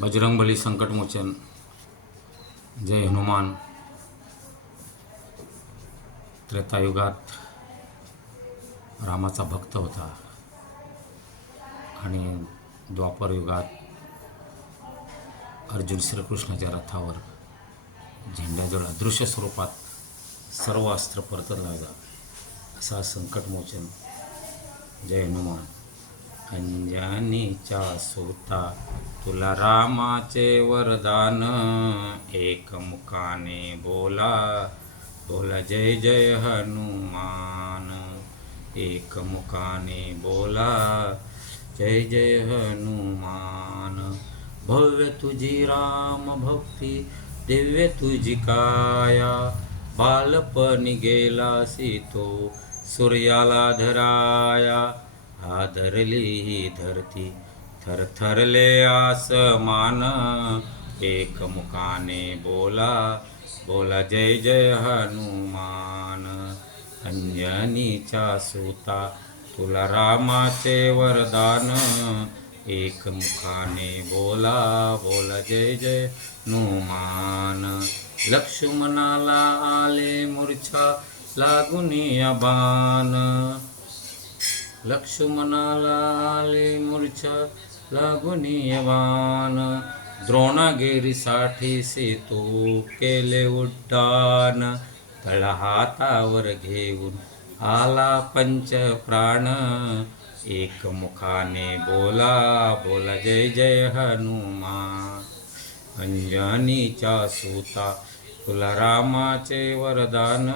बजरंगबली संकटमोचन जय हनुमान त्रेतायुगात रामाचा भक्त होता आणि द्वापर युगात अर्जुन श्रीकृष्णाच्या रथावर झेंड्याजवळ अदृश्य स्वरूपात सर्व अस्त्र परतला जा असा संकटमोचन जय हनुमान. अंजनीच्या सोता तुला रामाचे वरदान. एक मुखाने बोला बोला जय जय हनुमान. एक मुखाने बोला जय जय हनुमान. भव्य तुझी राम भक्ती दिव्य तुझी काया. बालपणी गेला तो सूर्याला धराया. आदरली ही धरती थरथरले आसमान. एक मुकाने बोला बोला जय जय हनुमान. अंजनीच्या सुता तुला रामाचे वरदान. एकमुखाने बोला बोला जय जय हनुमान. लक्ष्मणाला आले मूर्छा लागून अबान लक्ष्मणाला आले मूर्छा लागून वान द्रोणागिरीसाठी सेतू केले उड्डाण तळहातावर घेऊन आला पंच प्राण. एक मुखाने बोला बोला जय जय हनुमा अंजनीच्या सुता तुला रामाचे वरदान.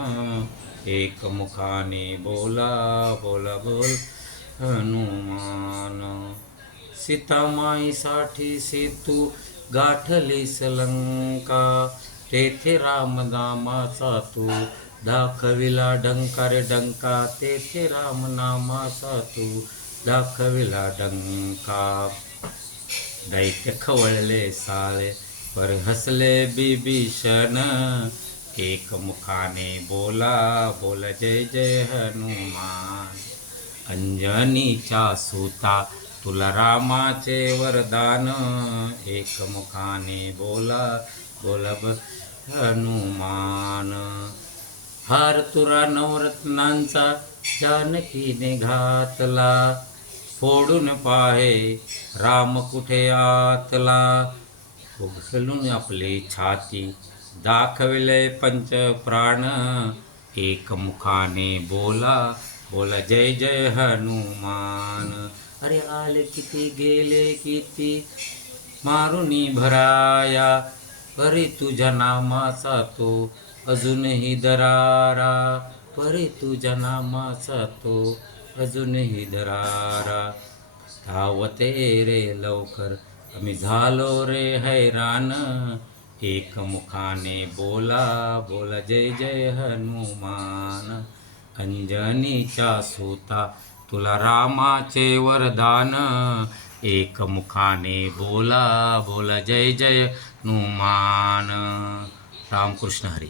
एकमुखाने बोला बोला बोल. हनुमान। सीतामाईसाठी सेतू गाठले सलंका तेथे रामनामाचा तू दाखविला डंका डंका तेथे रामनामाचा तू दाखविला डंका. दैत्य खवळले साळे पर हसले बिभीषण एक मुखाने बोला बोल जय जय हनुमान. अंजनीच्या सुता तुला रामाचे वरदान. एकमुखाने बोला बोला ब हनुमान. हार तुरा नवरत्नांचा जानकीने घातला. फोडून पाहे राम कुठे आतला. उघलून आपली छाती दाखविले पंच प्राण एकमुखाने बोला बोला जय जय हनुमान. अरे आले किती गेले किती मारुनी भराया. परी तुझ्या नामाचा तो अजूनही दरारा. परी तुझ्या नामाचा तो अजूनही दरारा. धावते रे लवकर आम्ही झालो रे हैराण एकमुखाने बोला बोला जय जय हनुमान. अंजनीच्या सुता तुला रामाचे वरदान. एक मुखाने बोला बोला जय जय नुमान. रामकृष्ण हरी.